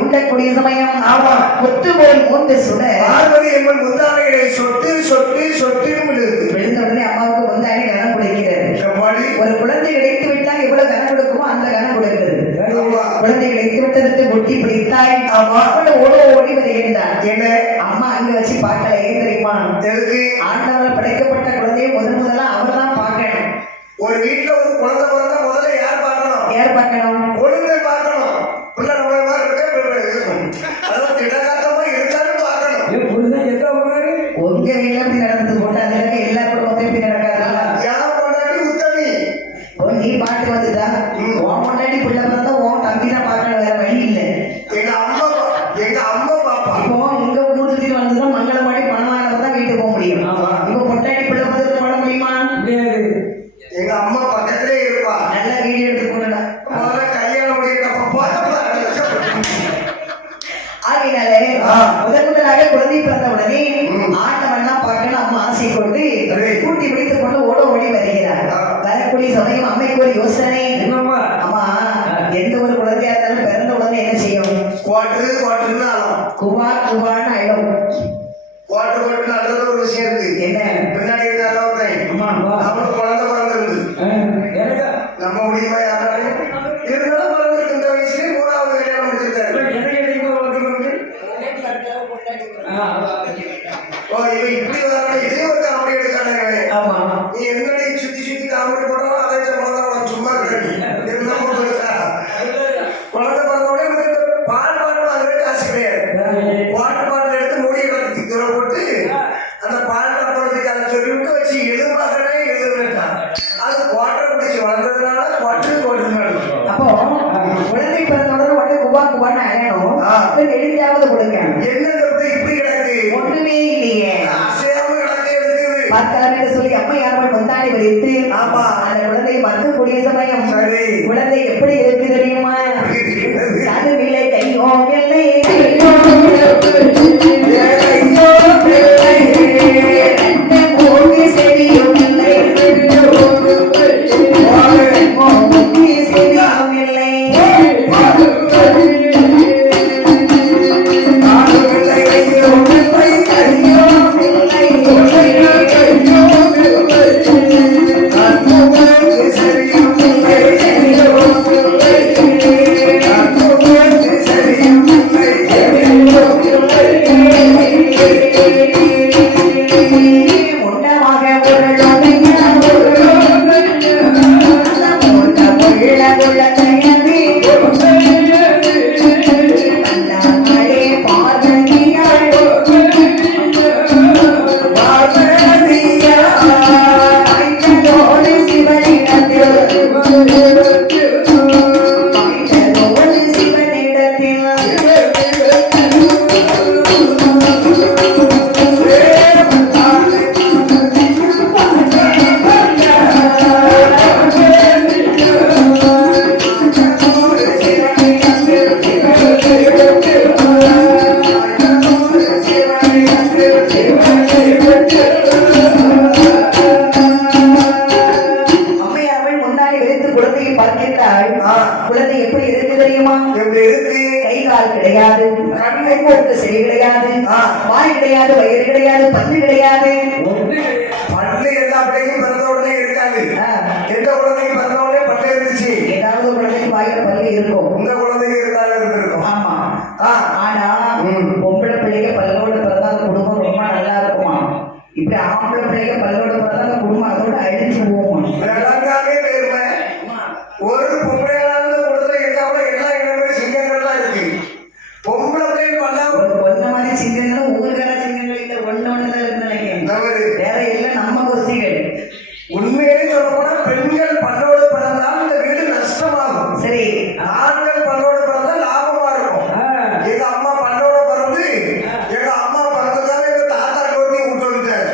உண்டக்கூடிய சமயம் முத்து போல் மூன்று சுட பார்வதி எம்மன் முந்தானைகளை சொட்டு சொட்டு சொட்டு விழுந்த உடனே அம்மாவுக்கு முந்தானை கனம் கொடுக்கிறது. ஒரு குழந்தை கிடைத்து விட்டால் எவ்வளவு கனம் கொடுக்குமோ அந்த கனம் கொடுக்கிறது. குழந்தை கிடைத்து விட்டதற்கு ஒட்டி பிடித்தாய் ஓட ஓடி வருகின்றான். அம்மா அங்க வச்சு பார்க்கல. ஏன் தெரியுமா? ஆண்டவரால் படைக்கப்பட்ட குழந்தையை முதலா அவர் தான் பார்க்கணும். ஒரு வீட்டுல ஒரு குழந்தை பிறந்தா முதல்ல யார் பார்க்கணும்? யார் பார்க்கணும்? குழந்தை பார்க்கணும். பிள்ளை நம்ம மாதிரி இருக்கும், அதாவது திடகாத்தமா இருந்தாலும் பார்க்கணும். உங்க வீட்டுல அப்படி நடந்தது போட்டு அந்த எல்லா குடும்பத்தையும் இப்படி நடக்காதா? யார் கொண்டாடி உத்தமி நீ பாட்டு வந்துட்டா உன் கொண்டாடி பிள்ளை பார்த்தா உன் தம்பி தான் பார்க்கணும், வேற வழி இல்லை. எங்க அம்மா பாப்பா இப்போ இங்க ஊர் சுத்தி வந்துதான் மங்களமாடி பணம் வாங்கினதான் வீட்டுக்கு போக முடியும். இப்ப கொண்டாடி பிள்ளை பார்த்து போட முடியுமா? எங்க அம்மா பக்கத்திலே இருப்பா. நல்லா வீடியோ எடுத்து போடலாம். கல்யாணம் ஆகினாலே முதலாக குழந்தை பிறந்த உடனே ஆட்டமெல்லாம் பார்க்கணும் அம்மா ஆசை கொண்டு கூட்டி பிடித்துக் கொண்டு ஓட ஓடி வருகிறார். வரக்கூடிய சமயம் அம்மைக்கு ஒரு யோசனை. அம்மா எந்த ஒரு குழந்தையா இருந்தாலும் பிறந்த உடனே என்ன செய்யும்? குவா குவான்னு ஆயிடும். ஒரு விஷயம் இருக்கு. என்ன? பின்னாடி குழந்தை பிறந்திருக்கு. நம்ம முடியுமா? யாராலையும் இருந்தாலும் பிறந்திருக்கு. இந்த வயசுல மூணாவது கல்யாணம் முடிச்சிருக்காரு. இப்படி இதே ஒரு காமெடி எடுக்கானே. நீ என்னடி சுத்தி சுத்தி காமெடி போட்டாலும் அதே குழந்தை சும்மா இருக்காடி. குழந்தை பிறந்தோடனே பால் பாட்டு வாங்குறது காசு கிடையாது. வாட்டர் பாட்டில் எடுத்து மூடியை கட்டி தூரம் போட்டு அந்த பால் டப்பாறதுக்கு அதை சொல்லிவிட்டு வச்சு எழுதுமாக்கனே எழுதுட்டான். அது வாட்டர் குடிச்சு வளர்ந்ததுனால வாட்டர் போட்டுனால. அப்போ குழந்தை பிறந்தோட உடனே குவா குவான்னு அழணும். எழுதியாவது கொடுங்க. என்ன இப்படி கிடக்கு? ஒண்ணுமே இல்லையே. அசையாம கிடக்கு இருக்குது. பார்க்கலாம் என்று சொல்லி அம்மா யாரும் கொண்டாடி வைத்து அந்த குழந்தையை பார்க்கக்கூடிய சமயம் குழந்தை எப்படி இருக்கு தெரியுமா? கருவிலை கையோ வெள்ளை செடியும் இல்லை குழந்தை எப்படி இருக்கு தெரியுமா? கை கால் கிடையாது, கண்ணை போட்டு செடி கிடையாது, வாய் கிடையாது, வயிறு கிடையாது, பல்லு கிடையாது. பல்லு எல்லா பிள்ளைக்கும் பிறந்த உடனே இருக்காது. எந்த குழந்தைக்கு பிறந்த உடனே பல்லு இருந்துச்சு? ஏதாவது குழந்தைக்கு வாயில பல்லு இருக்கும். உங்க குழந்தைக்கு இருந்தாலும் இருந்திருக்கும். ஆமா. ஆனா பொம்பளை பிள்ளைங்க பல்லோட பிறந்தா அந்த குடும்பம் ரொம்ப நல்லா இருக்குமா? இப்படி ஆம்பளை பிள்ளைங்க பல்லோட பிறந்தா அந்த குடும்பம் அதோட அழிஞ்சு போகுமா? பெருமை. ஒரு பொம்பளையாளர் குடும்பத்துல இருக்காம எல்லா இடமே சிங்கங்கள் தான் இருக்கு. பொம்பளை பிள்ளை பண்ண ஒன்ன மாதிரி சிங்கங்களும் ஊர்கார சிங்கங்கள் இல்ல, ஒன்னொன்னுதான் இருக்கு நினைக்கிறேன். வேற இல்ல நம்ம கோஷ்டிகள். உண்மையிலே சொல்ல போனா பெண்கள் பல்லோடு பிறந்தால் இந்த வீடு நஷ்டமாகும். சரி, ஆண்கள் பல்லோடு பிறந்தா லாபமா இருக்கும். எங்க அம்மா பல்லோட பிறந்து எங்க அம்மா பிறந்ததால எங்க தாத்தா கோட்டி விட்டு வந்துட்டாரு.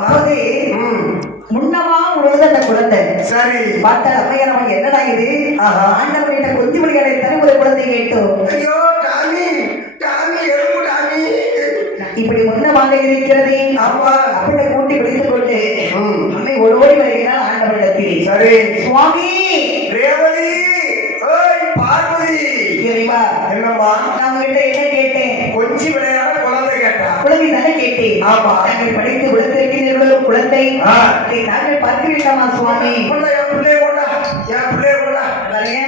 அப்போது முன்னமா உழுது அந்த குழந்தை சரி பார்த்தா அம்மையா நமக்கு என்னடா இது? ஆண்டவர்கிட்ட கொஞ்சி விளையாட தனி ஒரு குழந்தை கேட்டோம். ஐயோ டாமி டாமி எறும்பு டாமி இப்படி முன்னமாக இருக்கிறது. அப்பா அப்படி கூட்டி பிடித்துக் கொண்டு அம்மை ஓடோடி வருகிறாள் ஆண்டவரிடத்தில். சரி சுவாமி ரேவதி ஓய் பார்வதி இறைவா என்னம்மா நான் உங்ககிட்ட என்ன கேட்டேன்? கொஞ்சி விளையாட குழந்தை கேட்டா குழந்தை தானே கேட்டேன். ஆமா. தாங்கள் படித்து விழுத்திருக்கிறீர்களோ குழந்தை ஆ. அதை தாங்கள் பார்க்க வேண்டாமா சுவாமி? கொண்டா, என் பிள்ளைய கொண்டா பாருங்க,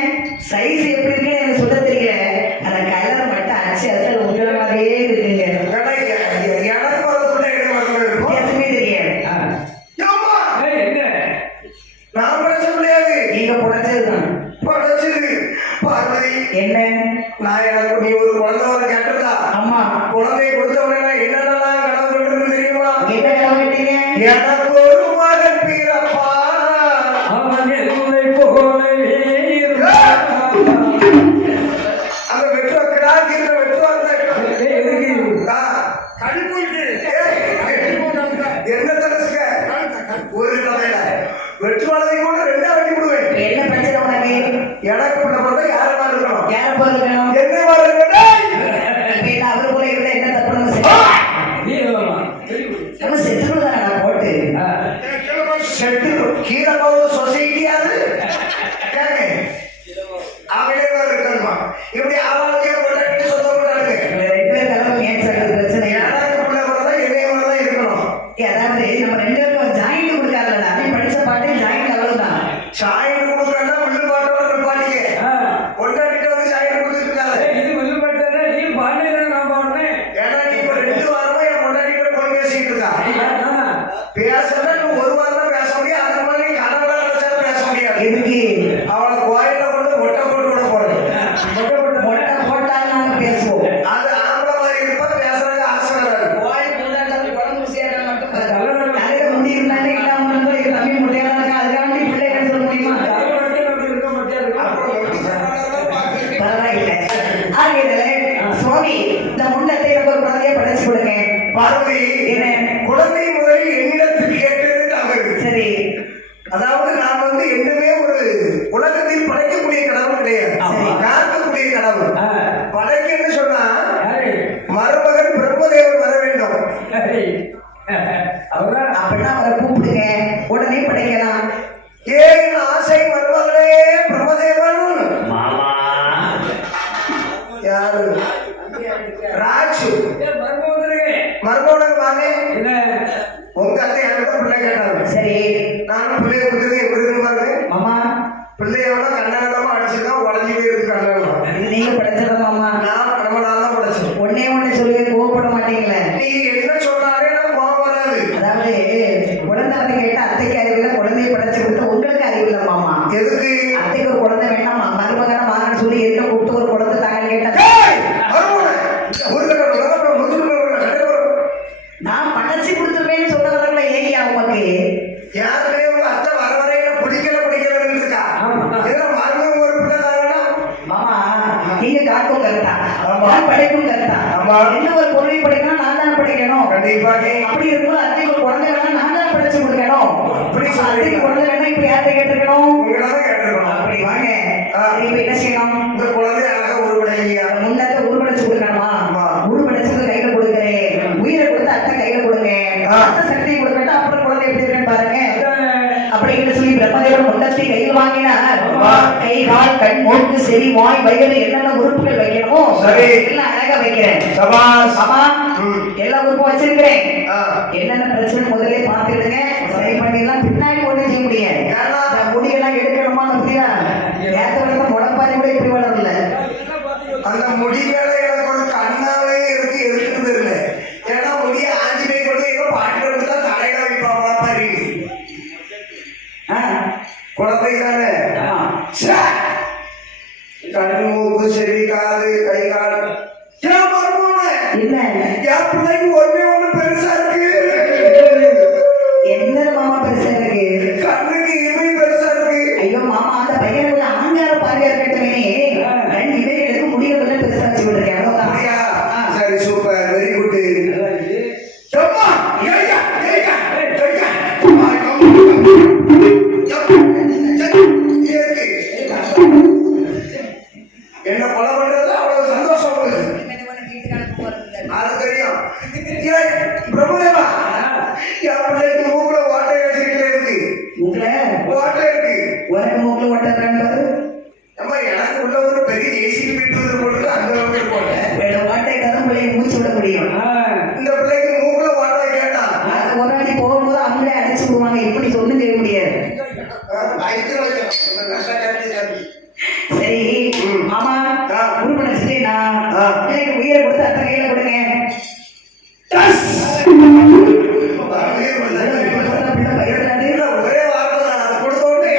சைஸ் எப்படி இருக்குன்னு எனக்கு சொல்ல தெரியல. அந்த கலர் மட்டும் அச்சு அசல் உங்களை மாதிரியே இருக்குங்க. எனக்கு வரது பிள்ளை இருக்கும் வித்தியாசமே தெரியாது. ஏம்மா, நான் படைச்ச பிள்ளையாது நீங்க புடைச்சதுதான். படைச்சது பார்வதி என்ன? நான் எனக்கு நீ ஒரு குழந்தை வர கேட்டதா அம்மா குழந்தை கொடுத்த உடனே நான் என்னென்னலாம் கனவு கண்டிருக்கு தெரியுமா? என்ன கனவு கேட்டீங்க? எனக்கு ஒரு மகன் பிறப்பா அந்த வெட்டு வைக்கிறார் வெட்டு என்ன தரசுக்க ஒரு கதையில வெட்டு வளதை கூட ரெண்டா வெட்டி விடுவேன். இப்ப என்ன பிரச்சனை உனக்கு? எனக்கு பண்ண பிறகு யாரு மாதிரி இருக்கணும்? யார போல இருக்கணும்? என்ன மாதிரி இருக்கணும்? இப்ப என்ன அவரு போல இருந்தா என்ன தப்பு நம்ம செய்யலாம்? நம்ம செத்துக்கணும் போட்டு செட்டு கீழே போகுது சொசைட்டியாது கேட்க அவளே மாதிரி இருக்கணுமா? இப்படி அவளுக்கே போட்டாட்டு சொந்த போட்டாளுங்க. ரெண்டு பேர் கலவை மேட்ச் ஆகுது பிரச்சனை. எனக்கு பிள்ளை வரதான் இதே மாதிரிதான் இருக்கணும். அதாவது நம்ம ரெண்டு பேருக்கும் ஜாயிண்ட் கொடுக்காதுல, அவன் படிச்ச பாட்டு ஜாயிண்ட் அவ்வளவுதான். சாயம் கொடுக்கறதா வில்லு பாட்டோட நிப்பாட்டிங்க. கொண்டாடிட்டு வந்து சாயம் கொடுத்துட்டு இருக்காது. ஏன்னா நீ இப்ப 2 வாரமா என் கொண்டாடிட்டு போய் பேசிட்டு இருக்கா. பேசுறதா இன்னும் 1 வாரம் தான் பேச முடியும். அதுக்கு மேல நீ கனவுல நினைச்சாலும் பேச முடியாது. எதுக்கு? அவளை கோயில கொண்டு மொட்டை போட்டு விட போறேன். மொட்டை போட்டாலும் நாங்க பேசுவோம். அது ஆம்பளை மாதிரி இருப்பா, பேசுறதுக்கு ஆசை வராது. கோயில் பூஜாட்டாலும் குழம்பு சேர்க்க மட்டும் தலையில முடி இருந்தாலே இல்லாம இருந்தாலும் இது தம்பி முடியாத இருக்கா, அதுக்காக நீ பிள்ளைகள் சொல்ல முடியுமா? பரவாயில்லை. ஆகையினால, சுவாமி இந்த முன்னத்தை எனக்கு ஒரு குழந்தைய படைச்சு கொடுங்க. பார்வதி என்ன? குழந்தை முதலில் என்னிடத்தில் கேட்டது தவறு. சரி. அதாவது நான் வந்து என்னமே ஒரு உலகத்தில் படைக்கக்கூடிய கடவுள் கிடையாது. காக்கக்கூடிய கடவுள். படைக்கன்னு சொன்னா மருமகன் பிரம்மதேவன் வர வேண்டும். அப்படின்னா அவரை கூப்பிடுங்க, உடனே படைக்கலாம். ஏன் ஆசை மருமகனே பிரம்மதேவன்? யாரு? ராஜு மருமகனுக்கு வாங்க. உங்க அத்தை எனக்கு பிள்ளை கேட்டாங்க. சரி. நானும் பிள்ளைய குதிரை எப்படி பாருங்க. மாமா பிள்ளையோட கண்ணகமா அடிச்சுதான் உடஞ்சி போயிருக்கு கண்ணகம். இது நீங்க படைச்சத மாமா? நான் நம்ம தான் படைச்சேன். ஒன்னே ஒண்ணு சொல்லி கோவப்பட மாட்டீங்களே? நீ என்ன சொன்னாலே நான் கோவம் வராது. அதாவது குழந்தை வந்து கேட்டா அத்தைக்கு அறிவில்லை, குழந்தையை படைச்சு கொடுத்தா உங்களுக்கு அறிவில்லை மாமா. எதுக்கு? அத்தைக்கு ஒரு குழந்தை வேண்டாமா, மருமகனை வாங்கன்னு சொல்லி என்ன கூப்பிட்டு ஒரு குழந்தை தாங்கன்னு கேட்டா நான் படைச்சு கொடுத்துருவேன்னு சொன்னவர்கள ஏரியா உமக்கு யாருக்கே உங்க அத்தை வர வரையில பிடிக்கலன்னு இருக்கா? இதெல்லாம் மருமகன் ஒரு பிள்ளை தாங்கன்னா மாமா நீங்க காட்டும் கருத்தா, படைக்கும் கருத்தா. என்ன ஒரு பொருளை படைக்கணும், நான் தான் படைக்கணும். கண்டிப்பாக. அப்படி இருக்கும்போது அத்தைக்கு ஒரு குழந்தை வேணா நான் தான் படைச்சு கொடுக்கணும். அப்படி அத்தைக்கு குழந்தை வேணா இப்ப யார்கிட்ட கேட்டிருக்கணும்? உங்களதான் கேட்டிருக்கணும். அப்படி வாங்க. இப்ப என்ன செய்யணும்? இந்த குழந்தை அழகா உருவடையா முன்னத்தை உருவடைச்சு கொடுக்கணுமா? உருவடைச்சது கையில கொடுக்குறேன், உயிரை கொடுத்து அத்தை கையில கொடுங்க, அத்தை சக்தியை கொடுக்கட்டும், அப்புறம் குழந்தை எப்படி இருக்குன்னு பாருங்க. அப்படின்னு சொல்லி பிரம்மதேவன் முன்னத்தை கையில் வாங்கினார். கை, கால், கண், மூக்கு, செவி, வாய், வயிறு என்னென்ன உறுப்புகள் வைக்கணுமோ எல்லாம் அழகா வைக்கிறேன். ஆமா, எல்லா உறுப்பும் வச்சிருக்கிறேன். என்னென்ன பிரச்சனை முதல்ல பார்த்துடுங்க, சரி பண்ணிடலாம். பின்னாடி ஒண்ணு செய்ய முடியாது. முடியெல்லாம் எடுக்கணுமா? அப்படியா நேரத்தை வளர்த்த முடப்பாரி கூட இப்படி வளரல. அந்த முடி மேல எனக்கு ஒரு கண்ணாவே இருக்கு, எதுக்குன்னு தெரியல. ஏன்னா முடிய ஆஞ்சி போய் கொண்டு ஏதோ பாட்டு தான் தலையில வைப்பாங்களா பாரு. குழந்தை தானே. கண்ணு, மூக்கு, செவி, காது, கை, கால். ஏன் மருமகனே? என்ன என் பிள்ளைக்கு ஒண்ணு பெருசா இருக்கு. என்ன மாமா பெருசா இருக்கு? கண்ணுக்கு இமை பெருசா இருக்கு. ஐயோ மாமா, அந்த பையனுக்குள்ள ஆங்கார பார்வையா இருக்கட்டுமே, ரெண்டு இவைகளுக்கு முடிவுகளை பெருசா வச்சு விட்டுருக்கேன். அப்படியா? சரி, சூப்பர், வெரி குட். அம்மா, ஏய்யா, ஏய்யா, ஏய்யா. என்ன பழம் உனக்கு மூக்கில் ஓட்டுறான்னு பாரு. நம்ம எனக்கு உள்ள ஒரு பெரிய ஏசி வீட்டு போட்டு அந்த அளவுக்கு போட்டேன். வேற வாட்டை கதம் பிள்ளைய மூச்சு விட முடியும். இந்த பிள்ளைக்கு மூக்குல ஓட்டை கேட்டா ஒரு நாளைக்கு போகும்போது அவங்களே அடிச்சு விடுவாங்க. இப்படி சொன்னு செய்ய முடியாது. சரி மாமா உருப்பட வச்சுட்டேனா எனக்கு உயிரை கொடுத்து அத்தை கையில கொடுங்க. ஒரே வார்த்தை அதை கொடுத்த உடனே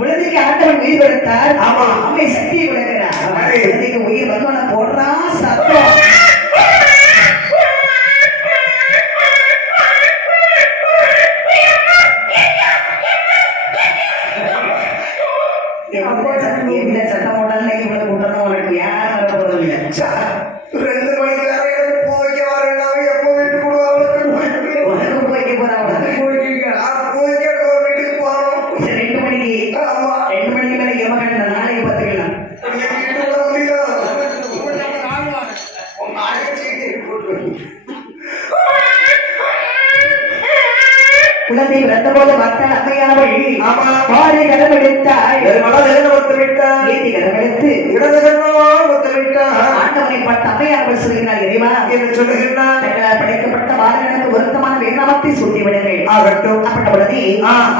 உலகிற்கு ஆண்டவன் உயிர் கொடுத்தார். அம்மை சக்தியை கொடுக்கிறார். உலகிற்கு உயிர் வந்தோட போடுறான் சத்தம். என்ன சத்தம் போட்டாலும் இவ்வளவு கூட்டணும் உனக்கு யாரும் வர போறது இல்லை. 2 மணிக்கு வேற எனக்கு போய்க்க வரேன். எப்போ வீட்டுக்கு போடுவாங்க உனக்கு போய்க்க போறாங்க. போய்க்க வீட்டுக்கு போறோம். 2 மணிக்கு. ஆமா 2 மணிக்கு மேல எமகண்ட நாளைக்கு பார்த்துக்கலாம். வீட்டுக்குள்ள முடியல குழந்தை பிறந்தபோது மக்கள் அம்மையாவள் பாறை கடமெடுத்தாள். ஏத்தி கடமெடுத்து ஆண்டவனை பார்த்து அம்மையாவள் சொல்கிறாள், இறைவா என்று சொல்லுகின்றார். படைக்கப்பட்ட பாலகனுக்கு வருத்தமான வேதாமத்தை சொல்லி விடுங்கள். அப்பட்ட பொழுது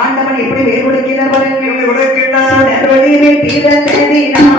ஆண்டவன் எப்படி வேறு கொடுக்கிறார் பாருங்கள். கொடுக்கின்றார். பிறந்ததினால்